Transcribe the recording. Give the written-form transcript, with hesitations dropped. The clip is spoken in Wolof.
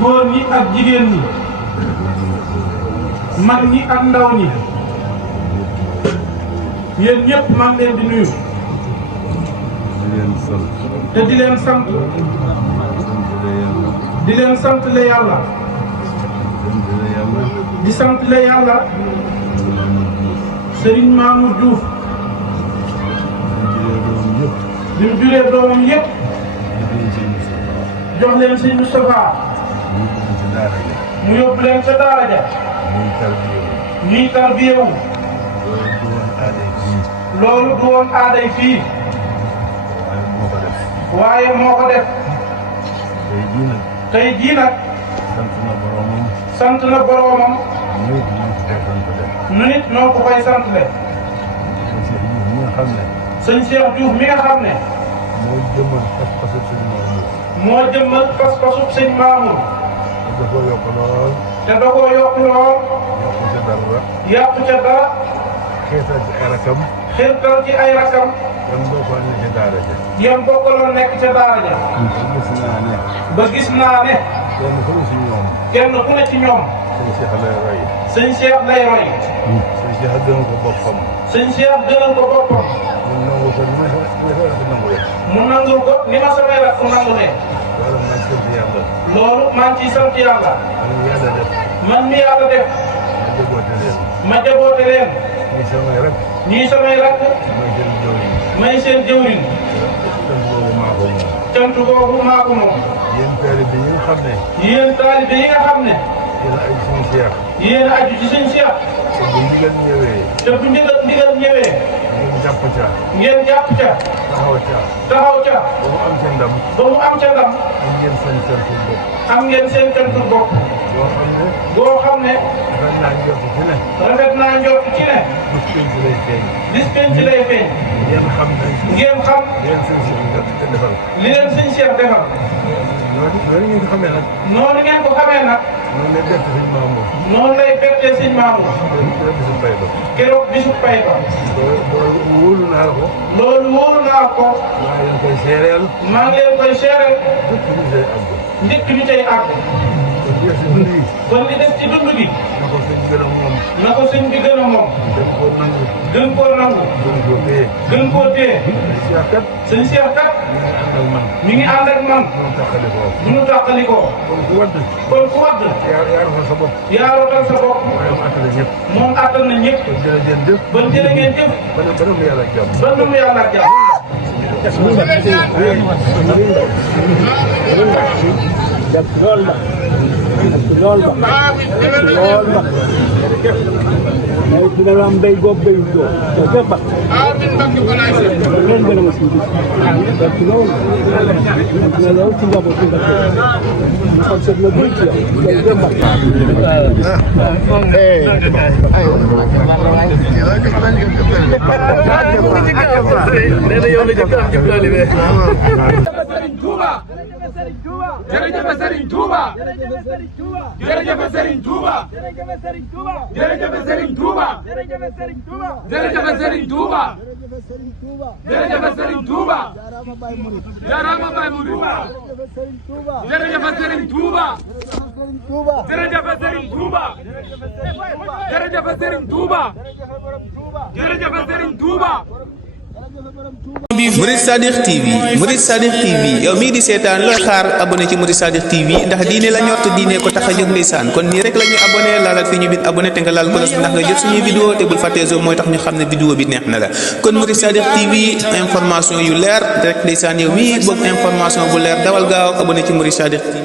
góor ñi ak jigéen ñi mag ñi ak ndaw ñi yéen ñëpp maa ngi leen di nuyu te di leen sant le yàlla di sant le yàlla Serigne Mamour Diouf bi mu juree doomam yëpp jox leen Serigne Moustapha mu yóbbu leen ca daara ja ñuy tarbiyewu loolu du woon aaday fii waaye moo ko def tey jii nag sant na boroomam nu nit noo ko koy sant le sëñ Cheikh Diouf mi nga xam ne moo jëmmal pas-pasub sëñ Mamour te da koo yokk lool yàqu ca dara xirtal ci ay rakam yam bokkaloon nekk ca daara ja ba gis naa ne kenn ku ne ci ñoom sëñ Cheikh lay roy sëñ Cheikh gënal ko boppam mu nangul ko ni ma samay rak fu nangulee loolu maa ngi ciy sant yàlla man mi yàlla def ma jaboote leen ñii samay rak may seen jëwriñ cant boobu maa ko moom yéen taalibe yi nga xam ne yéen aju ci sëñ Cheikh te bu ndigal ñëwee ngeen jàpp ca taxaw ca ba mu am ca ndam am ngeen seen cant bopp boo xam ne rafet naa njort ci ne bis penc lay feeñ ngeen xam li leen sëñ Cheikh defal noonu ngeen ko xamee nag noonu lay bettee sëñ Mamour keroog bisu pay ba loolu wóolu naa ko maa ngi leen koy seereel njëkk bi tey àgg kon li des ci dund gi na ko sëñ bi gën a moom gën koo nangu gën koo téye sëñ Cheikh kat mi ngi ànd ak man bu ñu tàqalikoo kon ku wadd yaa rotal sa bopp moom attan na ñëpp ban jërë ngeen jëf ba nu mu yàlla ak jàmm lool ba ay dina am béy góob béyu doo te fépp ba leen gën a ma suufi parce que loolu dina loolu ci njaboot bi nga mu xam seet la bëri ci yow fépp ba nee na yow la jëkk am ci taalibe jërëjëf Serigne Touba. jërëjëf Serigne Touba. jërëjëf Serigne Touba. jërëjëf Serigne Touba. jërëjëf Serigne Touba. jaaraama Baye Mouride. jërëjëf Serigne Touba. jërëjëf Serigne Touba. jërëjëf Serigne Touba. jërëjëf Serigne Touba. Murid Sadiq TV yow mii di seetaan looy xaar abonné ci Murid Sadiq TV ndax diine la ñor te diine ko tax a jóg ndeysaan kon nii rek la ñuy abonné laalal fi ñu bind abonné te nga laal ko ndax nga jot suñuy vidéo te bul fàttee zo mooy tax ñu xam ne vidéo bi neex na la kon Murid Sadiq TV information yu leer rek ndeysaan yow mii bëgg information bu leer dawal gaaw abonné ci Murid Sadiq TV